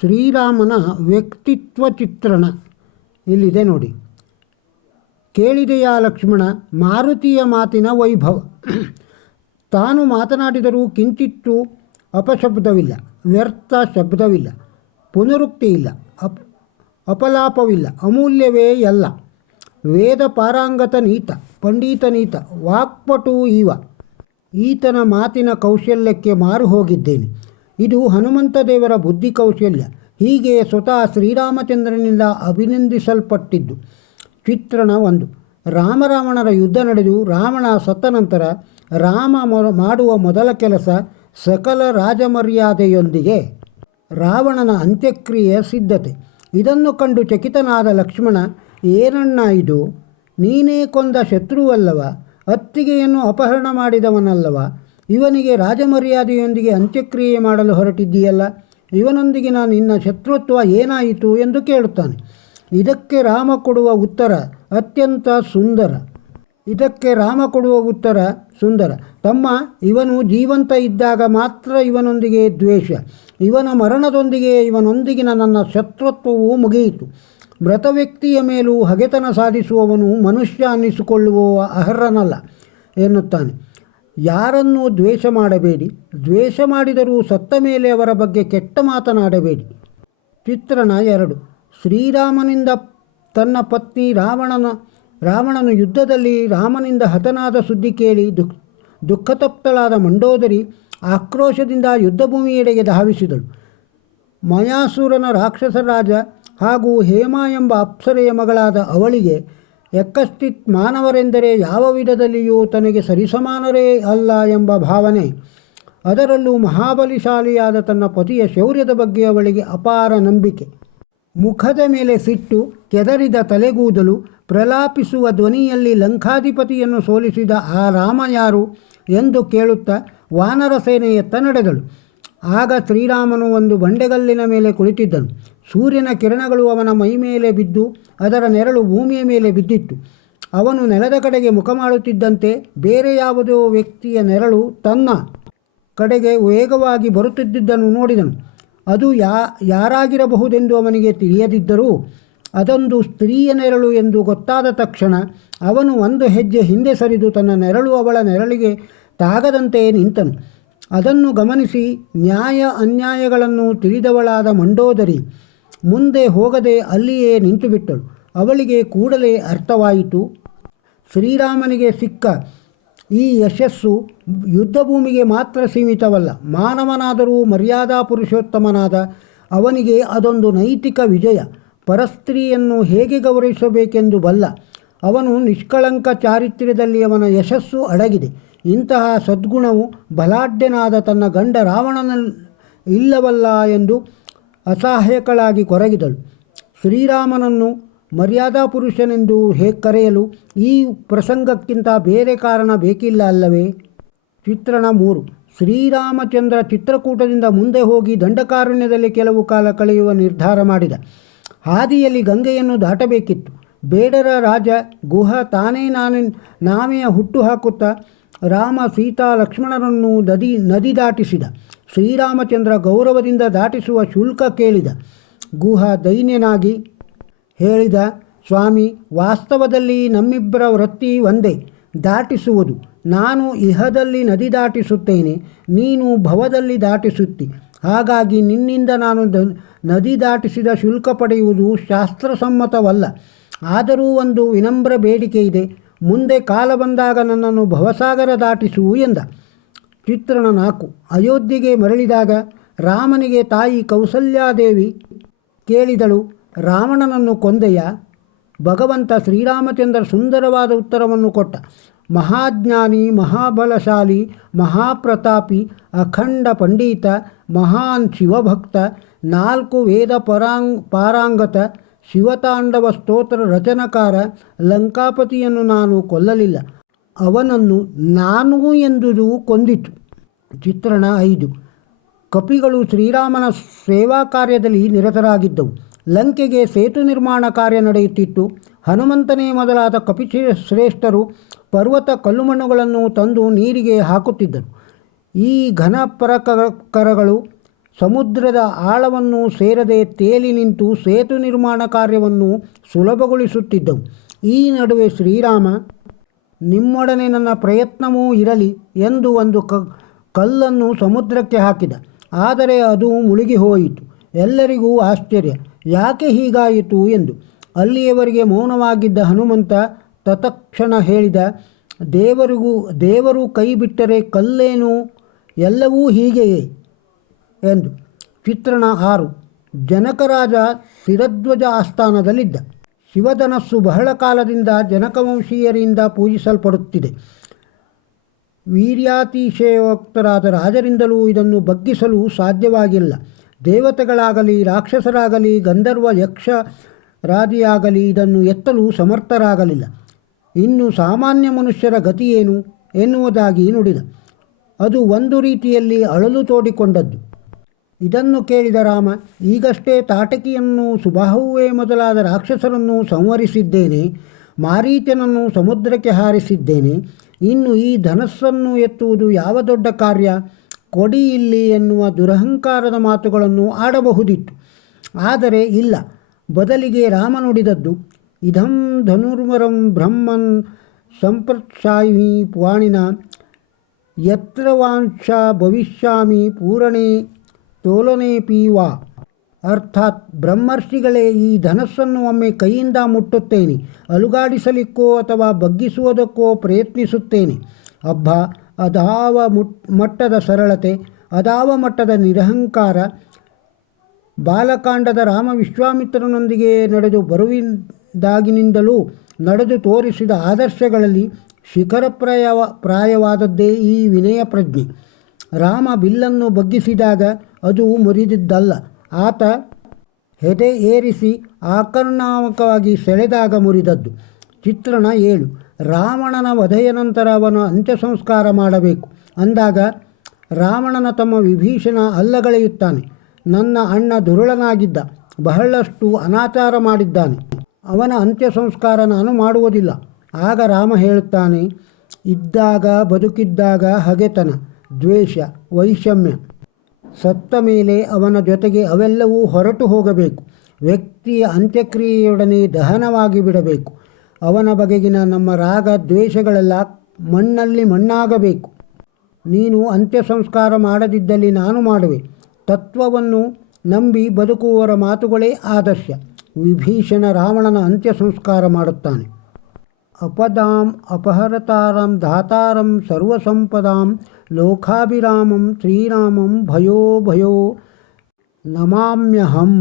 ಶ್ರೀರಾಮನ ವ್ಯಕ್ತಿತ್ವ ಚಿತ್ರಣ ಇಲ್ಲಿದೆ ನೋಡಿ. ಕೇಳಿದೆಯಾ ಲಕ್ಷ್ಮಣ ಮಾರುತಿಯ ಮಾತಿನ ವೈಭವ. ತಾನು ಮಾತನಾಡಿದರೂ ಕಿಂಚಿತ್ತೂ ಅಪಶಬ್ದವಿಲ್ಲ, ವ್ಯರ್ಥ ಶಬ್ದವಿಲ್ಲ, ಪುನರುಕ್ತಿ ಇಲ್ಲ, ಅಪಲಾಪವಿಲ್ಲ, ಅಮೂಲ್ಯವೇ ಎಲ್ಲ. ವೇದ ಪಾರಂಗತ ನೀತ, ಪಂಡಿತ ನೀತ, ವಾಕ್ಪಟು ಈವ. ಈತನ ಮಾತಿನ ಕೌಶಲ್ಯಕ್ಕೆ ಮಾರು ಹೋಗಿದ್ದೇನೆ. ಇದು ಹನುಮಂತ ದೇವರ ಬುದ್ಧಿ ಕೌಶಲ್ಯ. ಹೀಗೆ ಸ್ವತಃ ಶ್ರೀರಾಮಚಂದ್ರನಿಂದ ಅಭಿನಂದಿಸಲ್ಪಟ್ಟಿದ್ದು. ಚಿತ್ರಣ 1. ರಾಮರಾವಣರ ಯುದ್ಧ ನಡೆದು ರಾವಣ ಸತ್ತ ನಂತರ ರಾಮ ಮಾಡುವ ಮೊದಲ ಕೆಲಸ ಸಕಲ ರಾಜಮರ್ಯಾದೆಯೊಂದಿಗೆ ರಾವಣನ ಅಂತ್ಯಕ್ರಿಯೆಯ ಸಿದ್ಧತೆ. ಇದನ್ನು ಕಂಡು ಚಕಿತನಾದ ಲಕ್ಷ್ಮಣ, ಏನಣ್ಣ ಇದು? ನೀನೇ ಕೊಂದ ಶತ್ರುವಲ್ಲವ, ಅತ್ತಿಗೆಯನ್ನು ಅಪಹರಣ ಮಾಡಿದವನಲ್ಲವ, ಇವನಿಗೆ ರಾಜಮರ್ಯಾದೆಯೊಂದಿಗೆ ಅಂತ್ಯಕ್ರಿಯೆ ಮಾಡಲು ಹೊರಟಿದ್ದೀಯಲ್ಲ, ಇವನೊಂದಿಗಿನ ನಿನ್ನ ಶತ್ರುತ್ವ ಏನಾಯಿತು ಎಂದು ಕೇಳುತ್ತಾನೆ. ಇದಕ್ಕೆ ರಾಮ ಕೊಡುವ ಉತ್ತರ ಅತ್ಯಂತ ಸುಂದರ. ತಮ್ಮ, ಇವನು ಜೀವಂತ ಇದ್ದಾಗ ಮಾತ್ರ ಇವನೊಂದಿಗೆ ದ್ವೇಷ. ಇವನ ಮರಣದೊಂದಿಗೆ ಇವನೊಂದಿಗಿನ ನನ್ನ ಶತ್ರುತ್ವವು ಮುಗಿಯಿತು. ಮೃತ ವ್ಯಕ್ತಿಯ ಮೇಲೂ ಹಗೆತನ ಸಾಧಿಸುವವನು ಮನುಷ್ಯ ಅನ್ನಿಸಿಕೊಳ್ಳುವ ಅರ್ಹನಲ್ಲ ಎನ್ನುತ್ತಾನೆ. ಯಾರನ್ನೂ ದ್ವೇಷ ಮಾಡಬೇಡಿ, ದ್ವೇಷ ಮಾಡಿದರೂ ಸತ್ತ ಮೇಲೆ ಅವರ ಬಗ್ಗೆ ಕೆಟ್ಟ ಮಾತನಾಡಬೇಡಿ. ಚಿತ್ರಣ 2. ಶ್ರೀರಾಮನಿಂದ ತನ್ನ ಪತ್ನಿ ರಾವಣನು ಯುದ್ಧದಲ್ಲಿ ರಾಮನಿಂದ ಹತನಾದ ಸುದ್ದಿ ಕೇಳಿ ದುಃಖತಪ್ತಳಾದ ಮಂಡೋದರಿ ಆಕ್ರೋಶದಿಂದ ಯುದ್ಧಭೂಮಿಯೆಡೆಗೆ ಧಾವಿಸಿದಳು. ಮಯಾಸುರನ ರಾಕ್ಷಸ ರಾಜ ಹಾಗೂ ಹೇಮಾ ಎಂಬ ಅಪ್ಸರೆಯ ಮಗಳಾದ ಅವಳಿಗೆ ಯಕ್ಕಶ್ಚಿತ್ ಮಾನವರೆಂದರೆ ಯಾವ ವಿಧದಲ್ಲಿಯೂ ತನಗೆ ಸರಿಸಮಾನರೇ ಅಲ್ಲ ಎಂಬ ಭಾವನೆ. ಅದರಲ್ಲೂ ಮಹಾಬಲಿಶಾಲಿಯಾದ ತನ್ನ ಪತಿಯ ಶೌರ್ಯದ ಬಗ್ಗೆ ಅವಳಿಗೆ ಅಪಾರ ನಂಬಿಕೆ. ಮುಖದ ಮೇಲೆ ಸಿಟ್ಟು, ಕೆದರಿದ ತಲೆಗೂದಲು, ಪ್ರಲಾಪಿಸುವ ಧ್ವನಿಯಲ್ಲಿ ಲಂಕಾಧಿಪತಿಯನ್ನು ಸೋಲಿಸಿದ ಆ ರಾಮ ಯಾರು ಎಂದು ಕೇಳುತ್ತಾ ವಾನರ ಸೇನೆಯತ್ತ ನಡೆದಳು. ಆಗ ಶ್ರೀರಾಮನು ಒಂದು ಬಂಡೆಗಲ್ಲಿನ ಮೇಲೆ ಕುಳಿತಿದ್ದನು. ಸೂರ್ಯನ ಕಿರಣಗಳು ಅವನ ಮೈ ಮೇಲೆ ಬಿದ್ದು ಅದರ ನೆರಳು ಭೂಮಿಯ ಮೇಲೆ ಬಿದ್ದಿತ್ತು. ಅವನು ನೆಲದ ಕಡೆಗೆ ಮುಖ ಮಾಡುತ್ತಿದ್ದಂತೆ ಬೇರೆ ಯಾವುದೋ ವ್ಯಕ್ತಿಯ ನೆರಳು ತನ್ನ ಕಡೆಗೆ ವೇಗವಾಗಿ ಬರುತ್ತಿದ್ದುದನ್ನು ನೋಡಿದನು. ಅದು ಯಾರಾಗಿರಬಹುದೆಂದು ಅವನಿಗೆ ತಿಳಿಯದಿದ್ದರೂ ಅದೊಂದು ಸ್ತ್ರೀಯ ನೆರಳು ಎಂದು ಗೊತ್ತಾದ ತಕ್ಷಣ ಅವನು ಒಂದು ಹೆಜ್ಜೆ ಹಿಂದೆ ಸರಿದು ತನ್ನ ನೆರಳು ಅವಳ ನೆರಳಿಗೆ ತಾಗದಂತೆ ನಿಂತನು. ಅದನ್ನು ಗಮನಿಸಿ ನ್ಯಾಯ ಅನ್ಯಾಯಗಳನ್ನು ತಿಳಿದವಳಾದ ಮಂಡೋದರಿ ಮುಂದೆ ಹೋಗದೆ ಅಲ್ಲಿಯೇ ನಿಂತುಬಿಟ್ಟಳು. ಅವಳಿಗೆ ಕೂಡಲೇ ಅರ್ಥವಾಯಿತು, ಶ್ರೀರಾಮನಿಗೆ ಸಿಕ್ಕ ಈ ಯಶಸ್ಸು ಯುದ್ಧಭೂಮಿಗೆ ಮಾತ್ರ ಸೀಮಿತವಲ್ಲ. ಮಾನವನಾದರೂ ಮರ್ಯಾದಾ ಪುರುಷೋತ್ತಮನಾದ ಅವನಿಗೆ ಅದೊಂದು ನೈತಿಕ ವಿಜಯ. ಪರಸ್ತ್ರೀಯನ್ನು ಹೇಗೆ ಗೌರವಿಸಬೇಕೆಂದು ಬಲ್ಲ. ಅವನು ನಿಷ್ಕಳಂಕ ಚಾರಿತ್ರ್ಯದಲ್ಲಿ ಅವನ ಯಶಸ್ಸು ಅಡಗಿದೆ. ಇಂತಹ ಸದ್ಗುಣವು ಬಲಾಢ್ಯನಾದ ತನ್ನ ಗಂಡ ರಾವಣನಲ್ಲಿ ಇಲ್ಲವಲ್ಲ ಎಂದು ಅಸಹಾಯಕಳಾಗಿ ಕೊರಗಿದಳು. ಶ್ರೀರಾಮನನ್ನು ಮರ್ಯಾದಾ ಪುರುಷನೆಂದು ಕರೆಯಲು ಈ ಪ್ರಸಂಗಕ್ಕಿಂತ ಬೇರೆ ಕಾರಣ ಬೇಕಿಲ್ಲ ಅಲ್ಲವೇ? ಚಿತ್ರಣ 3. ಶ್ರೀರಾಮಚಂದ್ರ ಚಿತ್ರಕೂಟದಿಂದ ಮುಂದೆ ಹೋಗಿ ದಂಡಕಾರಣ್ಯದಲ್ಲಿ ಕೆಲವು ಕಾಲ ಕಳೆಯುವ ನಿರ್ಧಾರ ಮಾಡಿದ. ಹಾದಿಯಲ್ಲಿ ಗಂಗೆಯನ್ನು ದಾಟಬೇಕಿತ್ತು. ಬೇಡರ ರಾಜ ಗುಹ ತಾನೇ ನಾವೆಯ ಹುಟ್ಟು ಹಾಕುತ್ತಾ ರಾಮ, ಸೀತಾ, ಲಕ್ಷ್ಮಣರನ್ನು ನದಿ ದಾಟಿಸಿದ. ಶ್ರೀರಾಮಚಂದ್ರ ಗೌರವದಿಂದ ದಾಟಿಸುವ ಶುಲ್ಕ ಕೇಳಿದ. ಗುಹ ದೈನ್ಯನಾಗಿ ಹೇಳಿದ, ಸ್ವಾಮಿ, ವಾಸ್ತವದಲ್ಲಿ ನಮ್ಮಿಬ್ಬರ ವೃತ್ತಿ ಒಂದೇ, ದಾಟಿಸುವುದು. ನಾನು ಇಹದಲ್ಲಿ ನದಿ ದಾಟಿಸುತ್ತೇನೆ, ನೀನು ಭವದಲ್ಲಿ ದಾಟಿಸುತ್ತಿ. ಹಾಗಾಗಿ ನಿನ್ನಿಂದ ನಾನು ನದಿ ದಾಟಿಸಿದ ಶುಲ್ಕ ಪಡೆಯುವುದು ಶಾಸ್ತ್ರಸಮ್ಮತವಲ್ಲ. ಆದರೂ ಒಂದು ವಿನಮ್ರ ಬೇಡಿಕೆ ಇದೆ. ಮುಂದೆ ಕಾಲ ಬಂದಾಗ ನನ್ನನ್ನು ಭವಸಾಗರ ದಾಟಿಸು ಎಂದ. ಚಿತ್ರಣ 4. ಅಯೋಧ್ಯೆಗೆ ಮರಳಿದಾಗ ರಾಮನಿಗೆ ತಾಯಿ ಕೌಸಲ್ಯಾದೇವಿ ಕೇಳಿದಳು, ರಾವಣನನ್ನು ಕೊಂದೆಯ? ಭಗವಂತ ಶ್ರೀರಾಮಚಂದ್ರ ಸುಂದರವಾದ ಉತ್ತರವನ್ನು ಕೊಟ್ಟ. ಮಹಾಜ್ಞಾನಿ, ಮಹಾಬಲಶಾಲಿ, ಮಹಾಪ್ರತಾಪಿ, ಅಖಂಡ ಪಂಡಿತ, ಮಹಾನ್ ಶಿವಭಕ್ತ, 4 ವೇದ ಪಾರಂಗತ, ಶಿವತಾಂಡವ ಸ್ತೋತ್ರ ರಚನಕಾರ ಲಂಕಾಪತಿಯನ್ನು ನಾನು ಕೊಲ್ಲಲಿಲ್ಲ, ಅವನನ್ನು ನಾನು ಎಂದುದು ಕೊಂದಿತು. ಚಿತ್ರಣ 5. ಕಪಿಗಳು ಶ್ರೀರಾಮನ ಸೇವಾ ಕಾರ್ಯದಲ್ಲಿ ನಿರತರಾಗಿದ್ದವು. ಲಂಕೆಗೆ ಸೇತು ನಿರ್ಮಾಣ ಕಾರ್ಯ ನಡೆಯುತ್ತಿತ್ತು. ಹನುಮಂತನೇ ಮೊದಲಾದ ಕಪಿಶ್ರೇಷ್ಠರು ಪರ್ವತ ಕಲ್ಲುಮಣ್ಣುಗಳನ್ನು ತಂದು ನೀರಿಗೆ ಹಾಕುತ್ತಿದ್ದರು. ಈ ಘನ ಪರಕರಗಳು ಸಮುದ್ರದ ಆಳವನ್ನು ಸೇರದೆ ತೇಲಿ ನಿಂತು ಸೇತು ನಿರ್ಮಾಣ ಕಾರ್ಯವನ್ನು ಸುಲಭಗೊಳಿಸುತ್ತಿದ್ದವು. ಈ ನಡುವೆ ಶ್ರೀರಾಮ, ನಿಮ್ಮೊಡನೆ ನನ್ನ ಪ್ರಯತ್ನವೂ ಇರಲಿ ಎಂದು ಒಂದು ಕಲ್ಲನ್ನು ಸಮುದ್ರಕ್ಕೆ ಹಾಕಿದ. ಆದರೆ ಅದು ಮುಳುಗಿ ಹೋಯಿತು. ಎಲ್ಲರಿಗೂ ಆಶ್ಚರ್ಯ, ಯಾಕೆ ಹೀಗಾಯಿತು ಎಂದು. ಅಲ್ಲಿಯವರೆಗೆ ಮೌನವಾಗಿದ್ದ ಹನುಮಂತ ತತ್ಕ್ಷಣ ಹೇಳಿದ, ದೇವರು ಕೈ ಬಿಟ್ಟರೆ ಕಲ್ಲೇನು, ಎಲ್ಲವೂ ಹೀಗೆಯೇ ಎಂದು. ಚಿತ್ರಣ 6. ಜನಕರಾಜ ಶಿರಧ್ವಜ ಆಸ್ಥಾನದಲ್ಲಿದ್ದ. ಶಿವಧನಸ್ಸು ಬಹಳ ಕಾಲದಿಂದ ಜನಕವಂಶೀಯರಿಂದ ಪೂಜಿಸಲ್ಪಡುತ್ತಿದೆ. ವೀರ್ಯಾತಿಶಯೋಕ್ತರಾದ ರಾಜರಿಂದಲೂ ಇದನ್ನು ಬಗ್ಗಿಸಲು ಸಾಧ್ಯವಾಗಿಲ್ಲ. ದೇವತೆಗಳಾಗಲಿ ರಾಕ್ಷಸರಾಗಲಿ ಗಂಧರ್ವ ಯಕ್ಷರಾದಿಯಾಗಲಿ ಇದನ್ನು ಎತ್ತಲು ಸಮರ್ಥರಾಗಲಿಲ್ಲ. ಇನ್ನು ಸಾಮಾನ್ಯ ಮನುಷ್ಯರ ಗತಿಯೇನು ಎನ್ನುವುದಾಗಿ ನುಡಿದ. ಅದು ಒಂದು ರೀತಿಯಲ್ಲಿ ಅಳಲು ತೋಡಿಕೊಂಡದ್ದು. ಇದನ್ನು ಕೇಳಿದ ರಾಮ, ಈಗಷ್ಟೇ ತಾಟಕಿಯನ್ನು, ಸುಬಾಹುವೆ ಮೊದಲಾದ ರಾಕ್ಷಸರನ್ನು ಸಂಹರಿಸಿದ್ದೇನೆ, ಮಾರೀಚನನ್ನು ಸಮುದ್ರಕ್ಕೆ ಹಾರಿಸಿದ್ದೇನೆ. ಇನ್ನು ಈ ಧನಸ್ಸನ್ನು ಎತ್ತುವುದು ಯಾವ ದೊಡ್ಡ ಕಾರ್ಯ, ಕೊಡಿ ಇಲ್ಲಿ ಎನ್ನುವ ದುರಹಂಕಾರದ ಮಾತುಗಳನ್ನು ಆಡಬಹುದಿತ್ತು. ಆದರೆ ಇಲ್ಲ. ಬದಲಿಗೆ ರಾಮ ನುಡಿದದ್ದು, ಇದಂ ಧನುರ್ವರಂ ಬ್ರಹ್ಮನ್ ಸಂಪ್ರತ್ಸಾಯಿ ವಾಣಿನ ಯತ್ರ ವಾಂಶ ಭವಿಷ್ಯಾಮಿ ಪೂರಣೆ ತೋಲನೇಪಿ ವಾ. ಅರ್ಥಾತ್, ಬ್ರಹ್ಮರ್ಷಿಗಳೇ, ಈ ಧನಸ್ಸನ್ನು ಒಮ್ಮೆ ಕೈಯಿಂದ ಮುಟ್ಟುತ್ತೇನೆ, ಅಲುಗಾಡಿಸಲಿಕ್ಕೋ ಅಥವಾ ಬಗ್ಗಿಸುವುದಕ್ಕೋ ಪ್ರಯತ್ನಿಸುತ್ತೇನೆ. ಅಬ್ಬಾ, ಅದಾವ ಮಟ್ಟದ ಸರಳತೆ, ಅದಾವ ಮಟ್ಟದ ನಿರಹಂಕಾರ! ಬಾಲಕಾಂಡದ ರಾಮ ವಿಶ್ವಾಮಿತ್ರನೊಂದಿಗೆ ನಡೆದು ಬರುವಿದಾಗಿನಿಂದಲೂ ನಡೆದು ತೋರಿಸಿದ ಆದರ್ಶಗಳಲ್ಲಿ ಶಿಖರಪ್ರಾಯವಾದದ್ದೇ ಈ ವಿನಯ ಪ್ರಜ್ಞೆ. ರಾಮ ಬಿಲ್ಲನ್ನು ಬಗ್ಗಿಸಿದಾಗ ಅದು ಮುರಿದಿದ್ದಲ್ಲ, ಆತ ಹೆದೆ ಏರಿಸಿ ಆಕರ್ಣಾಮಕವಾಗಿ ಸೆಳೆದಾಗ ಮುರಿದದ್ದು. ಚಿತ್ರಣ 7. ರಾವಣನ ವಧೆಯ ನಂತರ ಅವನ ಅಂತ್ಯ ಸಂಸ್ಕಾರ ಮಾಡಬೇಕು ಅಂದಾಗ ರಾವಣನ ತಮ್ಮ ವಿಭೀಷಣ ಅಲ್ಲಗಳೆಯುತ್ತಾನೆ. ನನ್ನ ಅಣ್ಣ ದುರುಳನಾಗಿದ್ದ, ಬಹಳಷ್ಟು ಅನಾಚಾರ ಮಾಡಿದ್ದಾನೆ, ಅವನ ಅಂತ್ಯ ಸಂಸ್ಕಾರ ನಾನು ಮಾಡುವುದಿಲ್ಲ. ಆಗ ರಾಮ ಹೇಳುತ್ತಾನೆ, ಇದ್ದಾಗ ಬದುಕಿದ್ದಾಗ ಹಗೆತನ, ದ್ವೇಷ, ವೈಷಮ್ಯ, ಸತ್ತ ಮೇಲೆ ಅವನ ಜೊತೆಗೆ ಅವೆಲ್ಲವೂ ಹೊರಟು ಹೋಗಬೇಕು. ವ್ಯಕ್ತಿಯ ಅಂತ್ಯಕ್ರಿಯೆಯೊಡನೆ ದಹನವಾಗಿ ಬಿಡಬೇಕು. ಅವನ ಬಗೆಗಿನ ನಮ್ಮ ರಾಗ ದ್ವೇಷಗಳೆಲ್ಲ ಮಣ್ಣಲ್ಲಿ ಮಣ್ಣಾಗಬೇಕು. ನೀನು ಅಂತ್ಯ ಸಂಸ್ಕಾರ ಮಾಡದಿದ್ದಲ್ಲಿ ನಾನು ಮಾಡುವೆ. ತತ್ವವನ್ನು ನಂಬಿ ಬದುಕುವವರ ಮಾತುಗಳೇ ಆದರ್ಶ. ವಿಭೀಷಣ ರಾವಣನ ಅಂತ್ಯ ಸಂಸ್ಕಾರ ಮಾಡುತ್ತಾನೆ. ಅಪದಾಂ ಅಪಹರತಾರಂ ಧಾತಾರಂ ಸರ್ವಸಂಪದಾಂ ಲೋಕಾಭಿರಾಮಂ ಶ್ರೀರಾಮಂ ಭಯೋ ಭಯೋ ನಮಾಮ್ಯಹಂ.